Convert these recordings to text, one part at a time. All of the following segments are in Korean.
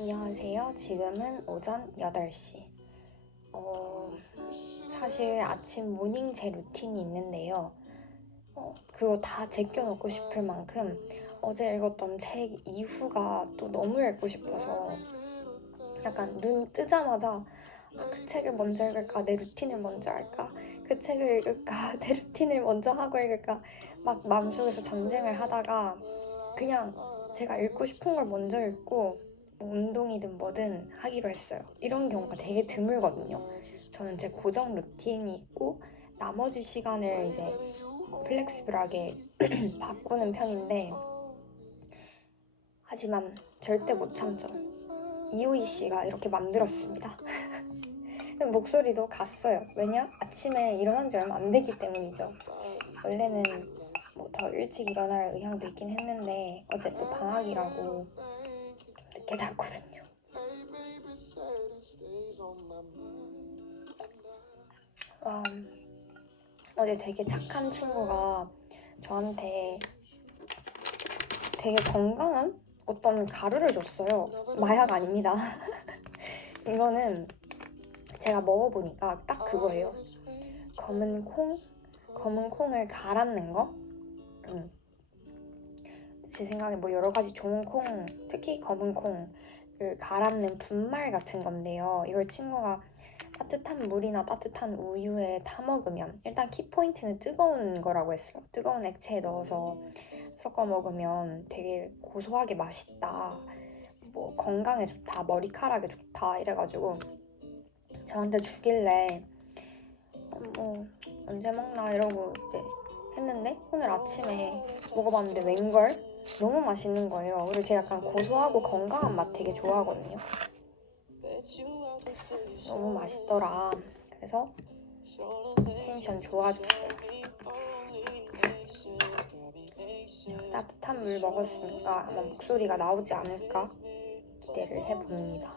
안녕하세요. 지금은 오전 8시. 사실 아침 모닝 제 루틴이 있는데요. 그거 다 제껴놓고 싶을 만큼 어제 읽었던 책 이후가 또 너무 읽고 싶어서 약간 눈 뜨자마자 그 책을 먼저 읽을까? 내 루틴을 먼저 할까? 그 책을 읽을까? 내 루틴을 먼저 하고 읽을까? 막 마음속에서 전쟁을 하다가 그냥 제가 읽고 싶은 걸 먼저 읽고 뭐 운동이든 뭐든 하기로 했어요. 이런 경우가 되게 드물거든요. 저는 제 고정 루틴이 있고 나머지 시간을 이제 플렉시블하게 바꾸는 편인데 하지만 절대 못 참죠. 이호이 씨가 이렇게 만들었습니다. 목소리도 갔어요. 왜냐? 아침에 일어난 지 얼마 안 되기 때문이죠. 원래는 뭐 더 일찍 일어날 의향도 있긴 했는데 어제 또 방학이라고 늦게 잤거든요. 어제 되게 착한 친구가 저한테 되게 건강한 어떤 가루를 줬어요. 마약 아닙니다. 이거는 제가 먹어보니까 딱 그거예요. 검은 콩을 갈아낸 거? 제 생각에 뭐 여러 가지 좋은 콩, 특히 검은 콩을 갈아낸 분말 같은 건데요. 이걸 친구가 따뜻한 물이나 따뜻한 우유에 타 먹으면 일단 키포인트는 뜨거운 거라고 했어요. 뜨거운 액체에 넣어서 섞어 먹으면 되게 고소하게 맛있다. 뭐 건강에 좋다, 머리카락에 좋다 이래가지고 저한테 주길래 뭐 언제 먹나 이러고 이제 했는데 오늘 아침에 먹어봤는데 웬걸? 너무 맛있는 거예요. 그리고 제가 약간 고소하고 건강한 맛 되게 좋아하거든요. 너무 맛있더라. 그래서 텐션 좋아졌어요. 따뜻한 물 먹었으니까 아마 목소리가 나오지 않을까 기대를 해봅니다.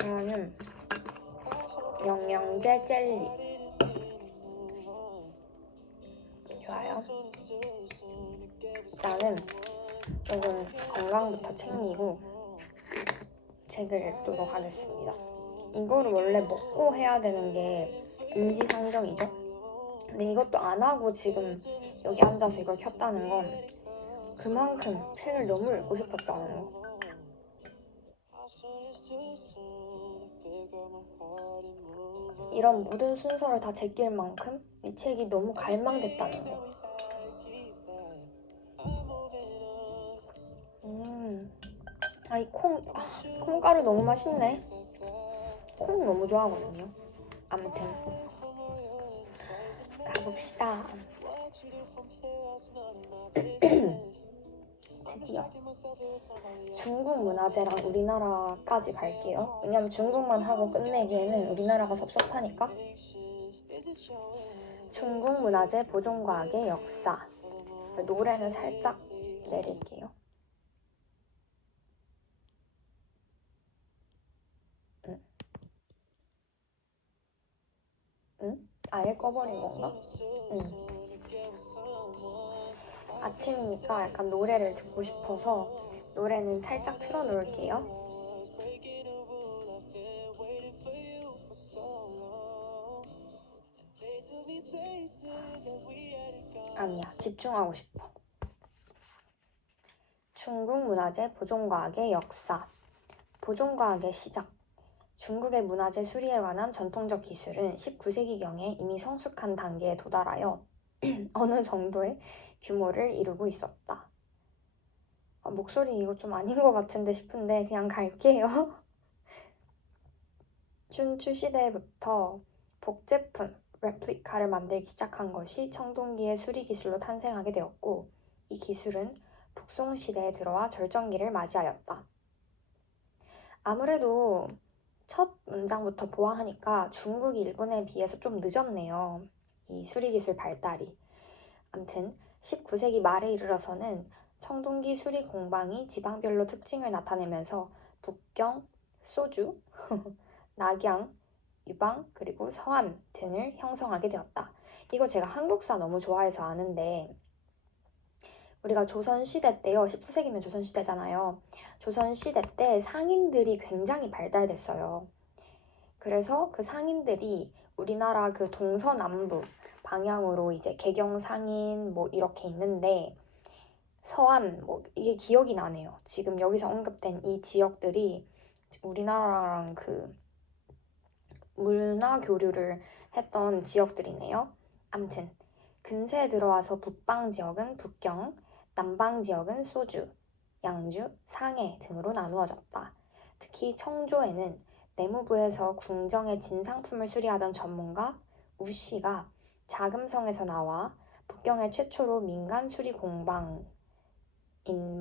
이거는 영양제 젤리. 좋아요. 일단은 조금 건강부터 챙기고 책을 읽도록 하겠습니다. 이거를 원래 먹고 해야 되는 게 인지상정이죠. 근데 이것도 안 하고 지금 여기 앉아서 이걸 켰다는 건 그만큼 책을 너무 읽고 싶었다는 거. 이런 모든 순서를 다 제낄 만큼 이 책이 너무 갈망됐다는 거. 이 콩가루 너무 맛있네. 콩 너무 좋아하거든요. 아무튼 가봅시다. 드디어 중국 문화재랑 우리나라까지 갈게요. 왜냐면 중국만 하고 끝내기에는 우리나라가 섭섭하니까. 중국 문화재 보존과학의 역사. 노래는 살짝 내릴게요. 아예 꺼버린 건가? 아침이니까 약간 노래를 듣고 싶어서 노래는 살짝 틀어놓을게요. 아니야, 집중하고 싶어. 중국 문화재 보존과학의 역사. 보존과학의 시작. 중국의 문화재 수리에 관한 전통적 기술은 19세기경에 이미 성숙한 단계에 도달하여 어느 정도의 규모를 이루고 있었다. 목소리 이거 좀 아닌 것 같은데 싶은데 그냥 갈게요. 춘추 시대부터 복제품, 레플리카를 만들기 시작한 것이 청동기의 수리 기술로 탄생하게 되었고 이 기술은 북송 시대에 들어와 절정기를 맞이하였다. 아무래도 첫 문장부터 보아하니까 중국이 일본에 비해서 좀 늦었네요. 이 수리기술 발달이. 암튼 19세기 말에 이르러서는 청동기 수리 공방이 지방별로 특징을 나타내면서 북경, 소주, 낙양, 유방, 그리고 서안 등을 형성하게 되었다. 이거 제가 한국사 너무 좋아해서 아는데 우리가 조선시대 때요, 19세기면 조선시대잖아요. 조선시대 때 상인들이 굉장히 발달됐어요. 그래서 그 상인들이 우리나라 그 동서남부 방향으로 이제 개경상인 뭐 이렇게 있는데, 서안 뭐 이게 기억이 나네요. 지금 여기서 언급된 이 지역들이 우리나라랑 그 문화 교류를 했던 지역들이네요. 암튼 근세에 들어와서 북방 지역은 북경, 남방 지역은 소주, 양주, 상해 등으로 나누어졌다. 특히 청조에는 내무부에서 궁정의 진상품을 수리하던 전문가 우씨가 자금성에서 나와 북경의 최초로 민간 수리 공방인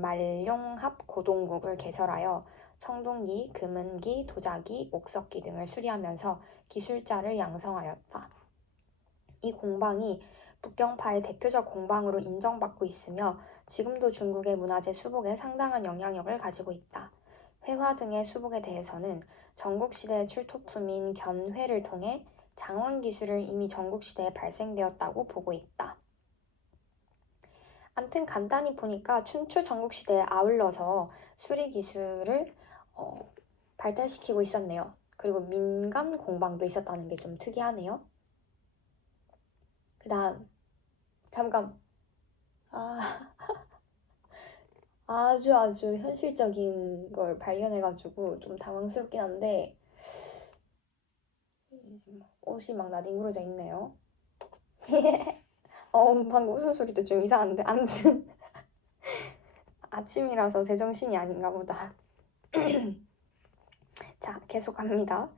말룡합 고동국을 개설하여 청동기, 금은기, 도자기, 옥석기 등을 수리하면서 기술자를 양성하였다. 이 공방이 북경파의 대표적 공방으로 인정받고 있으며 지금도 중국의 문화재 수복에 상당한 영향력을 가지고 있다. 회화 등의 수복에 대해서는 전국시대의 출토품인 견회를 통해 장원 기술을 이미 전국시대에 발생되었다고 보고 있다. 암튼 간단히 보니까 춘추 전국시대에 아울러서 수리 기술을 발달시키고 있었네요. 그리고 민간 공방도 있었다는 게 좀 특이하네요. 그 다음 잠깐 아주 현실적인 걸 발견해가지고 좀 당황스럽긴 한데 옷이 막 나뒹굴어져 있네요. 방금 웃음소리도 좀 이상한데 아무튼 아침이라서 제정신이 아닌가 보다. 자, 계속 갑니다.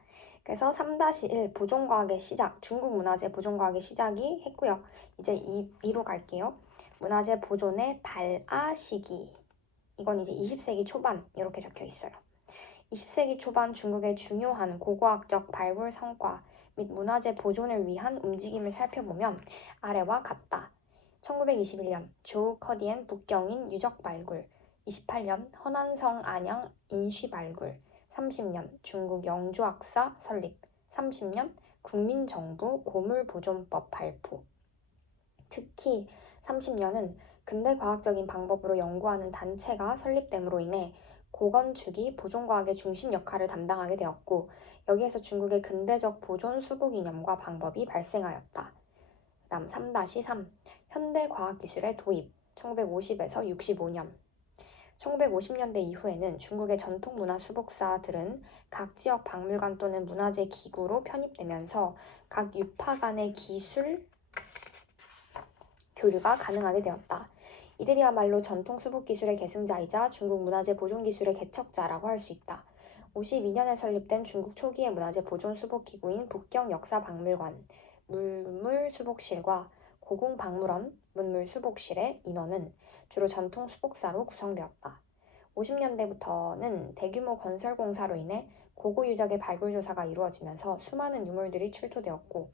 그래서 3-1 보존과학의 시작, 중국 문화재 보존과학의 시작이 했고요. 이제 2로 갈게요. 문화재 보존의 발아 시기. 이건 이제 20세기 초반 이렇게 적혀 있어요. 20세기 초반 중국의 중요한 고고학적 발굴 성과 및 문화재 보존을 위한 움직임을 살펴보면 아래와 같다. 1921년 조우 커디엔 북경인 유적 발굴, 28년 허난성 안양 인쉬 발굴, 30년 중국 영주학사 설립, 30년 국민정부 고물보존법 발표. 특히 30년은 근대과학적인 방법으로 연구하는 단체가 설립됨으로 인해 고건축이 보존과학의 중심 역할을 담당하게 되었고, 여기에서 중국의 근대적 보존 수복 이념과 방법이 발생하였다. 다음 3-3 현대과학기술의 도입 1950에서 65년. 1950년대 이후에는 중국의 전통문화 수복사들은 각 지역 박물관 또는 문화재 기구로 편입되면서 각 유파 간의 기술 교류가 가능하게 되었다. 이들이야말로 전통 수복 기술의 계승자이자 중국 문화재 보존 기술의 개척자라고 할 수 있다. 52년에 설립된 중국 초기의 문화재 보존 수복 기구인 북경 역사박물관, 물물수복실과 고궁박물원, 문물수복실의 인원은 주로 전통 수복사로 구성되었다. 50년대부터는 대규모 건설 공사로 인해 고고 유적의 발굴 조사가 이루어지면서 수많은 유물들이 출토되었고,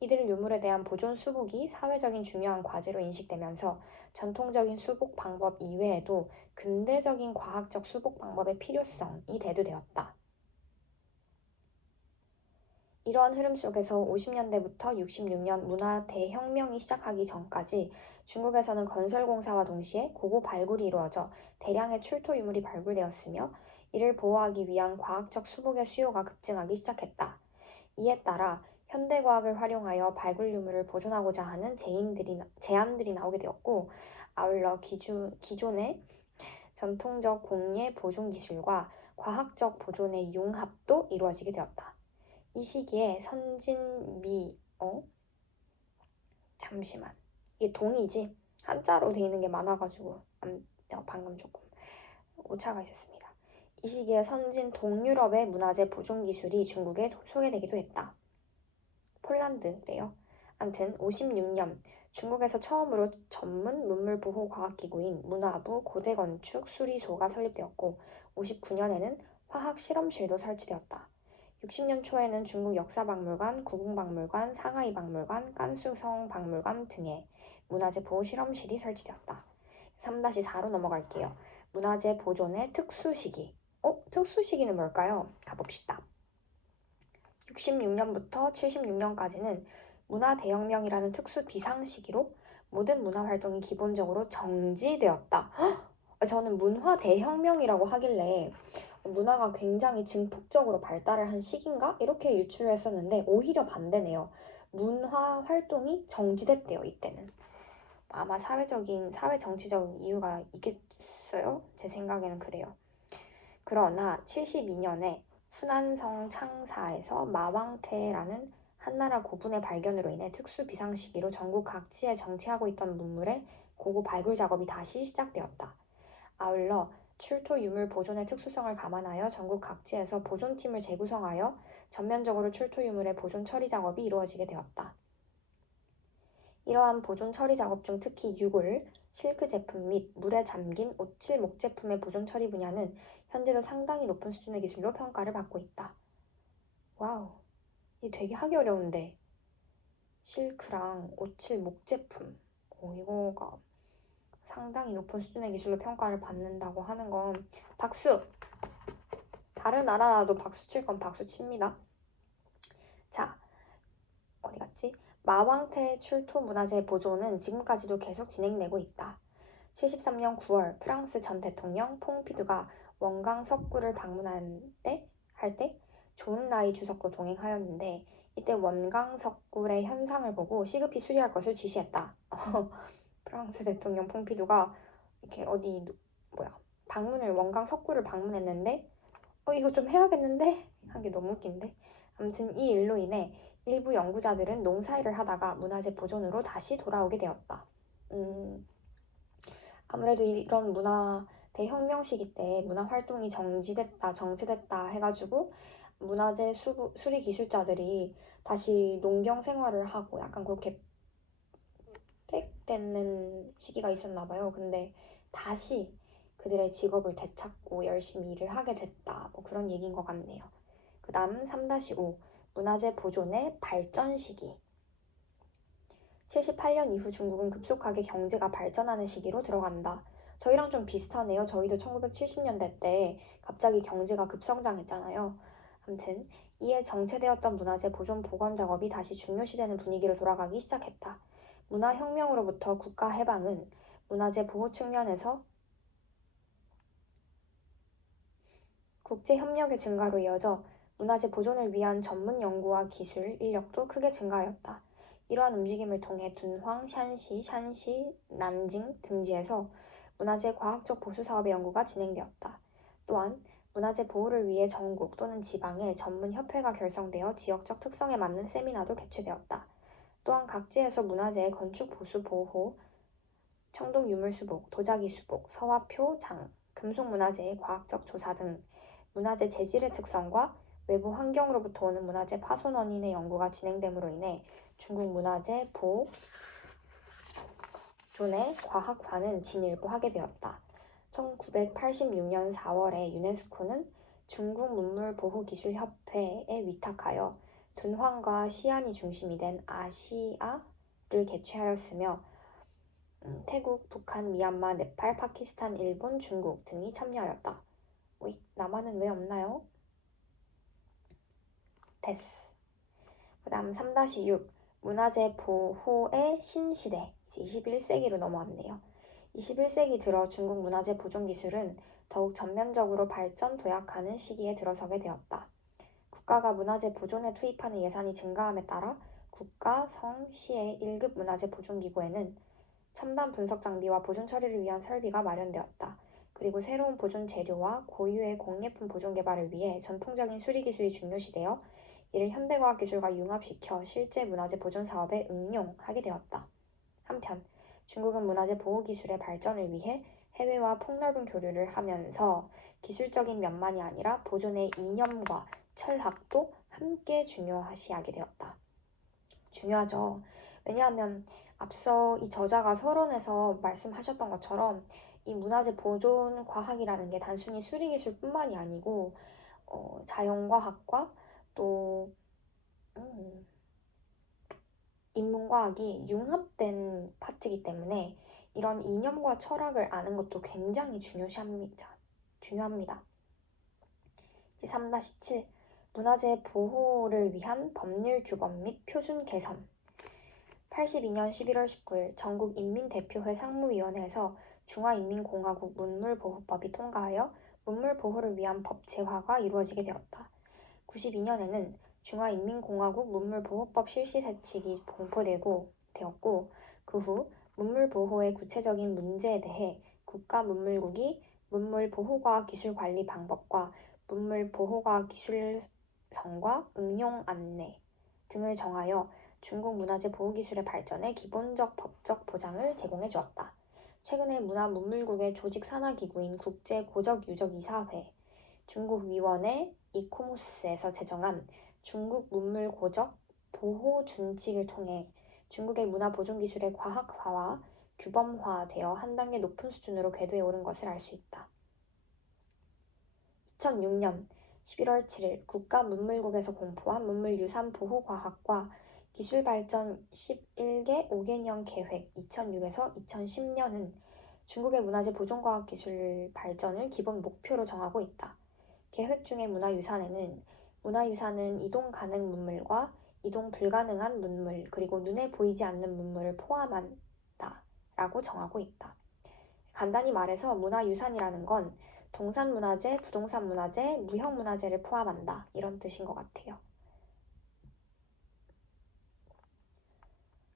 이들 유물에 대한 보존 수복이 사회적인 중요한 과제로 인식되면서 전통적인 수복 방법 이외에도 근대적인 과학적 수복 방법의 필요성이 대두되었다. 이러한 흐름 속에서 50년대부터 66년 문화 대혁명이 시작하기 전까지 중국에서는 건설공사와 동시에 고고 발굴이 이루어져 대량의 출토 유물이 발굴되었으며, 이를 보호하기 위한 과학적 수복의 수요가 급증하기 시작했다. 이에 따라 현대과학을 활용하여 발굴 유물을 보존하고자 하는 제안들이 나오게 되었고, 아울러 기존의 전통적 공예 보존 기술과 과학적 보존의 융합도 이루어지게 되었다. 이 시기에 잠시만, 이게 동이지? 한자로 돼 있는 게 많아가지고 방금 조금 오차가 있었습니다. 이 시기에 선진 동유럽의 문화재 보존 기술이 중국에 소개되기도 했다. 폴란드래요. 암튼 56년 중국에서 처음으로 전문 문물보호과학기구인 문화부 고대건축 수리소가 설립되었고, 59년에는 화학실험실도 설치되었다. 60년 초에는 중국 역사박물관, 구궁박물관, 상하이박물관, 깐수성박물관 등의 문화재 보호실험실이 설치되었다. 3-4로 넘어갈게요. 문화재 보존의 특수시기. 특수시기는 뭘까요? 가봅시다. 66년부터 76년까지는 문화대혁명이라는 특수 비상시기로 모든 문화 활동이 기본적으로 정지되었다. 저는 문화 대혁명이라고 하길래 문화가 굉장히 증폭적으로 발달을 한 시기인가? 이렇게 유추를 했었는데 오히려 반대네요. 문화 활동이 정지됐대요, 이때는. 아마 사회 정치적인 이유가 있겠어요? 제 생각에는 그래요. 그러나 72년에 순안성 창사에서 마왕퇴라는 한나라 고분의 발견으로 인해 특수 비상시기로 전국 각지에 정치하고 있던 문물의 고고 발굴 작업이 다시 시작되었다. 아울러 출토 유물 보존의 특수성을 감안하여 전국 각지에서 보존팀을 재구성하여 전면적으로 출토 유물의 보존 처리 작업이 이루어지게 되었다. 이러한 보존 처리 작업 중 특히 유골, 실크 제품 및 물에 잠긴 오칠 목 제품의 보존 처리 분야는 현재도 상당히 높은 수준의 기술로 평가를 받고 있다. 와우, 이게 되게 하기 어려운데. 실크랑 오칠 목 제품, 이거가 상당히 높은 수준의 기술로 평가를 받는다고 하는 건 박수! 다른 나라라도 박수 칠 건 박수 칩니다. 자, 어디 갔지? 마왕태 출토 문화재 보존은 지금까지도 계속 진행되고 있다. 73년 9월 프랑스 전 대통령 퐁피두가 원강 석굴을 할 때 존 라이 주석도 동행하였는데 이때 원강 석굴의 현상을 보고 시급히 수리할 것을 지시했다. 프랑스 대통령 퐁피두가 이렇게 원강 석굴을 방문했는데 이거 좀 해야겠는데? 한 게 너무 웃긴데? 아무튼 이 일로 인해 일부 연구자들은 농사일을 하다가 문화재 보존으로 다시 돌아오게 되었다. 아무래도 이런 문화 대혁명 시기 때 문화 활동이 정체됐다 해가지고 문화재 수리 기술자들이 다시 농경 생활을 하고 약간 그렇게 퇴직되는 시기가 있었나 봐요. 근데 다시 그들의 직업을 되찾고 열심히 일을 하게 됐다. 뭐 그런 얘기인 것 같네요. 그 다음 3-5 문화재 보존의 발전 시기. 78년 이후 중국은 급속하게 경제가 발전하는 시기로 들어간다. 저희랑 좀 비슷하네요. 저희도 1970년대 때 갑자기 경제가 급성장했잖아요. 아무튼 이에 정체되었던 문화재 보존 복원 작업이 다시 중요시되는 분위기로 돌아가기 시작했다. 문화혁명으로부터 국가 해방은 문화재 보호 측면에서 국제협력의 증가로 이어져 문화재 보존을 위한 전문 연구와 기술 인력도 크게 증가하였다. 이러한 움직임을 통해 둔황, 샨시, 난징 등지에서 문화재 과학적 보수 사업의 연구가 진행되었다. 또한 문화재 보호를 위해 전국 또는 지방에 전문 협회가 결성되어 지역적 특성에 맞는 세미나도 개최되었다. 또한 각지에서 문화재의 건축 보수 보호, 청동 유물 수복, 도자기 수복, 서화표 장, 금속 문화재의 과학적 조사 등 문화재 재질의 특성과 외부 환경으로부터 오는 문화재 파손 원인의 연구가 진행됨으로 인해 중국 문화재 보존의 과학화는 진일보하게 되었다. 1986년 4월에 유네스코는 중국 문물보호기술협회에 위탁하여 둔황과 시안이 중심이 된 아시아를 개최하였으며 태국, 북한, 미얀마, 네팔, 파키스탄, 일본, 중국 등이 참여하였다. 남한은 왜 없나요? 됐어. 그 다음 3-6 문화재 보호의 신시대. 이제 21세기로 넘어왔네요. 21세기 들어 중국 문화재 보존 기술은 더욱 전면적으로 발전 도약하는 시기에 들어서게 되었다. 국가가 문화재 보존에 투입하는 예산이 증가함에 따라 국가, 성, 시의 1급 문화재 보존기구에는 첨단 분석 장비와 보존 처리를 위한 설비가 마련되었다. 그리고 새로운 보존 재료와 고유의 공예품 보존 개발을 위해 전통적인 수리 기술이 중요시되어 이를 현대과학 기술과 융합시켜 실제 문화재 보존 사업에 응용하게 되었다. 한편 중국은 문화재 보호 기술의 발전을 위해 해외와 폭넓은 교류를 하면서 기술적인 면만이 아니라 보존의 이념과 철학도 함께 중요시하게 되었다. 중요하죠. 왜냐하면 앞서 이 저자가 서론에서 말씀하셨던 것처럼 이 문화재 보존 과학이라는 게 단순히 수리 기술뿐만이 아니고 자연과학과 또 인문과학이 융합된 파트이기 때문에 이런 이념과 철학을 아는 것도 굉장히 중요합니다. 이제 3-7 문화재 보호를 위한 법률 규범 및 표준 개선. 82년 11월 19일 전국인민대표회 상무위원회에서 중화인민공화국 문물보호법이 통과하여 문물보호를 위한 법 제화가 이루어지게 되었다. 92년에는 중화인민공화국 문물보호법 실시 세칙이 공포되었고 그 후 문물보호의 구체적인 문제에 대해 국가문물국이 문물보호과학기술관리 방법과 문물보호과학기술성과 응용 안내 등을 정하여 중국 문화재 보호기술의 발전에 기본적 법적 보장을 제공해 주었다. 최근에 문화문물국의 조직 산하기구인 국제고적유적이사회, 중국위원회 이코모스에서 제정한 중국 문물고적 보호 준칙을 통해 중국의 문화 보존 기술의 과학화와 규범화되어 한 단계 높은 수준으로 궤도에 오른 것을 알 수 있다. 2006년 11월 7일 국가문물국에서 공포한 문물유산보호과학과 기술발전 11개 5개년 계획 2006에서 2010년은 중국의 문화재 보존과학기술 발전을 기본 목표로 정하고 있다. 계획 중의 문화유산은 이동 가능 문물과 이동 불가능한 문물 그리고 눈에 보이지 않는 문물을 포함한다 라고 정하고 있다. 간단히 말해서 문화유산이라는 건 동산문화재, 부동산문화재, 무형문화재를 포함한다 이런 뜻인 것 같아요.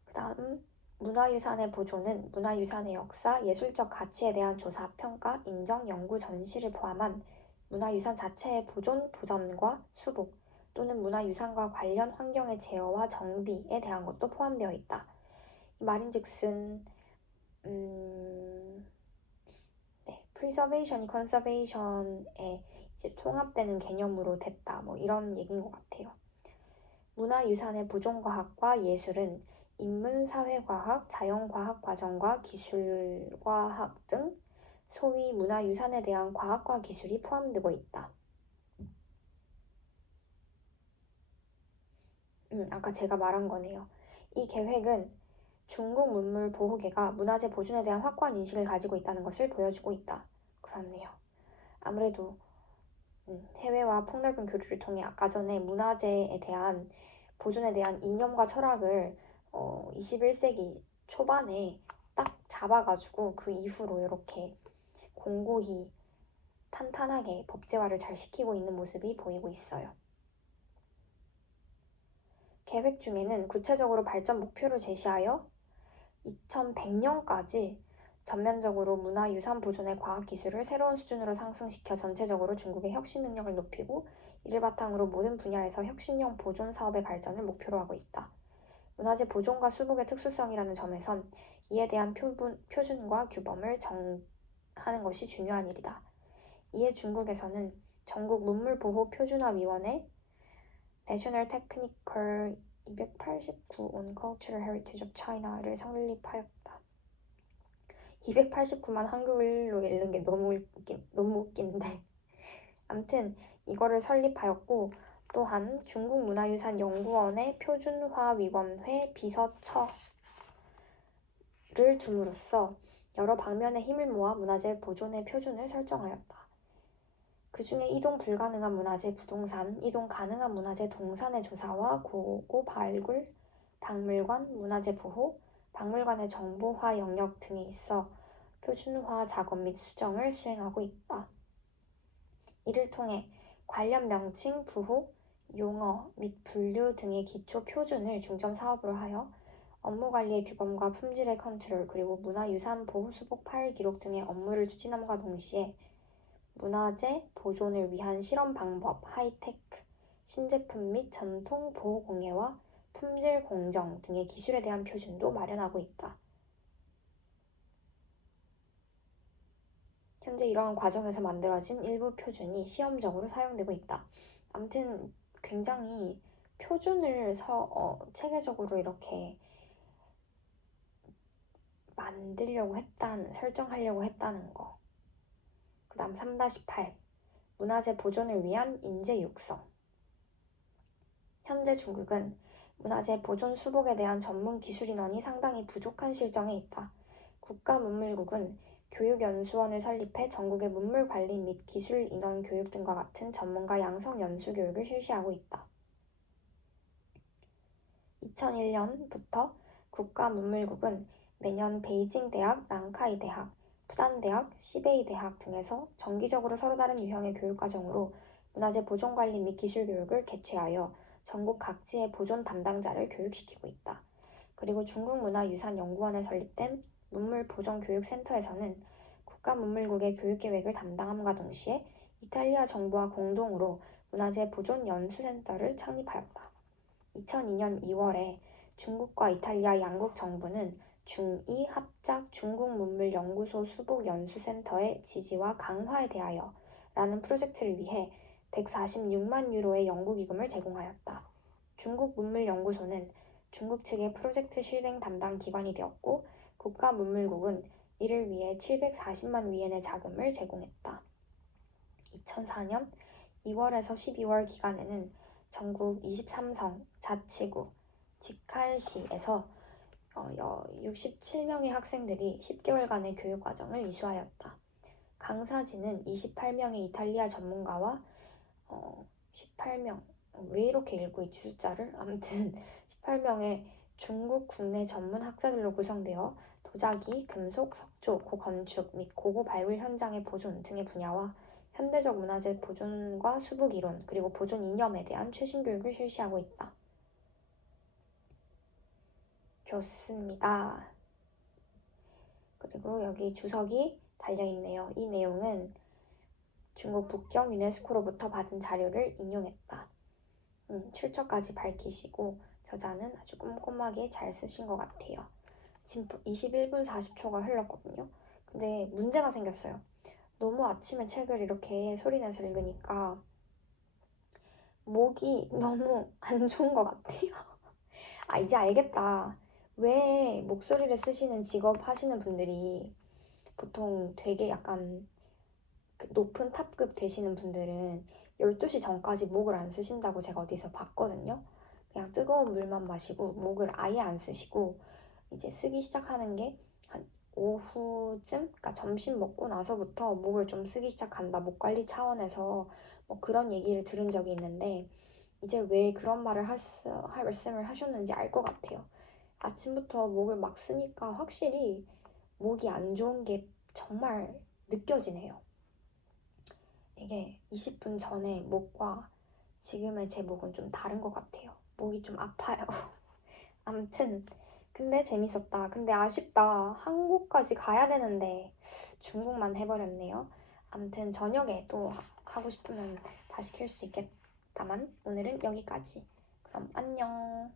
그 다음 문화유산의 보존은 문화유산의 역사, 예술적 가치에 대한 조사, 평가, 인정, 연구, 전시를 포함한 문화유산 자체의 보존, 보전과 수복 또는 문화유산과 관련 환경의 제어와 정비에 대한 것도 포함되어 있다. 이 말인즉슨 preservation이 conservation에 이제 통합되는 개념으로 됐다. 뭐 이런 얘기인 것 같아요. 문화유산의 보존과학과 예술은 인문사회과학, 자연과학 과정과 기술과학 등 소위 문화유산에 대한 과학과 기술이 포함되고 있다. 아까 제가 말한 거네요. 이 계획은 중국 문물보호계가 문화재 보존에 대한 확고한 인식을 가지고 있다는 것을 보여주고 있다. 그렇네요. 아무래도 해외와 폭넓은 교류를 통해 아까 전에 문화재에 대한 보존에 대한 이념과 철학을 21세기 초반에 딱 잡아가지고 그 이후로 이렇게 공고히 탄탄하게 법제화를 잘 시키고 있는 모습이 보이고 있어요. 계획 중에는 구체적으로 발전 목표를 제시하여 2100년까지 전면적으로 문화유산 보존의 과학기술을 새로운 수준으로 상승시켜 전체적으로 중국의 혁신 능력을 높이고 이를 바탕으로 모든 분야에서 혁신형 보존 사업의 발전을 목표로 하고 있다. 문화재 보존과 수복의 특수성이라는 점에선 이에 대한 표준과 규범을 정하는 것이 중요한 일이다. 이에 중국에서는 전국 문물보호표준화위원회 National Technical 289 on Cultural Heritage of China를 설립하였다. 289만 한글로 읽는 게 너무 웃긴데 아무튼 이거를 설립하였고 또한 중국문화유산연구원의 표준화위원회 비서처를 둠으로써 여러 방면의 힘을 모아 문화재 보존의 표준을 설정하였다. 그 중에 이동 불가능한 문화재 부동산, 이동 가능한 문화재 동산의 조사와 고고 발굴, 박물관, 문화재 보호, 박물관의 정보화 영역 등에 있어 표준화 작업 및 수정을 수행하고 있다. 이를 통해 관련 명칭, 부호, 용어 및 분류 등의 기초 표준을 중점 사업으로 하여 업무 관리의 규범과 품질의 컨트롤 그리고 문화유산 보호 수복 파일 기록 등의 업무를 추진함과 동시에 문화재 보존을 위한 실험 방법, 하이테크, 신제품 및 전통 보호 공예와 품질 공정 등의 기술에 대한 표준도 마련하고 있다. 현재 이러한 과정에서 만들어진 일부 표준이 시험적으로 사용되고 있다. 아무튼 굉장히 표준을 체계적으로 이렇게 설정하려고 했다는 거. 그 다음 3-8 문화재 보존을 위한 인재 육성. 현재 중국은 문화재 보존 수복에 대한 전문 기술 인원이 상당히 부족한 실정에 있다. 국가문물국은 교육연수원을 설립해 전국의 문물 관리 및 기술 인원 교육 등과 같은 전문가 양성 연수 교육을 실시하고 있다. 2001년부터 국가문물국은 매년 베이징대학, 낭카이대학, 푸단대학, 시베이대학 등에서 정기적으로 서로 다른 유형의 교육과정으로 문화재 보존관리 및 기술교육을 개최하여 전국 각지의 보존 담당자를 교육시키고 있다. 그리고 중국문화유산연구원에 설립된 문물보존교육센터에서는 국가문물국의 교육계획을 담당함과 동시에 이탈리아 정부와 공동으로 문화재 보존 연수센터를 창립하였다. 2002년 2월에 중국과 이탈리아 양국 정부는 중2 합작 중국문물연구소 수복연수센터의 지지와 강화에 대하여 라는 프로젝트를 위해 146만 유로의 연구기금을 제공하였다. 중국문물연구소는 중국 측의 프로젝트 실행 담당 기관이 되었고 국가문물국은 이를 위해 740만 위엔의 자금을 제공했다. 2004년 2월에서 12월 기간에는 전국 23성, 자치구, 직할시에서 67명의 학생들이 10개월간의 교육과정을 이수하였다. 강사진은 28명의 이탈리아 전문가와 18명, 왜 이렇게 읽고 있지 숫자를? 아무튼 18명의 중국 국내 전문 학자들로 구성되어 도자기, 금속, 석조, 고건축 및 고고 발굴 현장의 보존 등의 분야와 현대적 문화재 보존과 수복 이론, 그리고 보존 이념에 대한 최신 교육을 실시하고 있다. 좋습니다. 그리고 여기 주석이 달려있네요. 이 내용은 중국 북경 유네스코로부터 받은 자료를 인용했다. 출처까지 밝히시고 저자는 아주 꼼꼼하게 잘 쓰신 것 같아요. 지금 21분 40초가 흘렀거든요. 근데 문제가 생겼어요. 너무 아침에 책을 이렇게 소리내서 읽으니까 목이 너무 안 좋은 것 같아요. 아, 이제 알겠다. 왜 목소리를 쓰시는 직업 하시는 분들이 보통 되게 약간 높은 탑급 되시는 분들은 12시 전까지 목을 안 쓰신다고 제가 어디서 봤거든요. 그냥 뜨거운 물만 마시고 목을 아예 안 쓰시고 이제 쓰기 시작하는 게 한 오후쯤? 그러니까 점심 먹고 나서부터 목을 좀 쓰기 시작한다. 목 관리 차원에서 뭐 그런 얘기를 들은 적이 있는데 이제 왜 그런 말씀을 하셨는지 알 것 같아요. 아침부터 목을 막 쓰니까 확실히 목이 안 좋은 게 정말 느껴지네요. 이게 20분 전에 목과 지금의 제 목은 좀 다른 것 같아요. 목이 좀 아파요. 아무튼 근데 재밌었다. 근데 아쉽다. 한국까지 가야 되는데 중국만 해버렸네요. 아무튼 저녁에 또 하고 싶으면 다시 킬 수도 있겠다만 오늘은 여기까지. 그럼 안녕.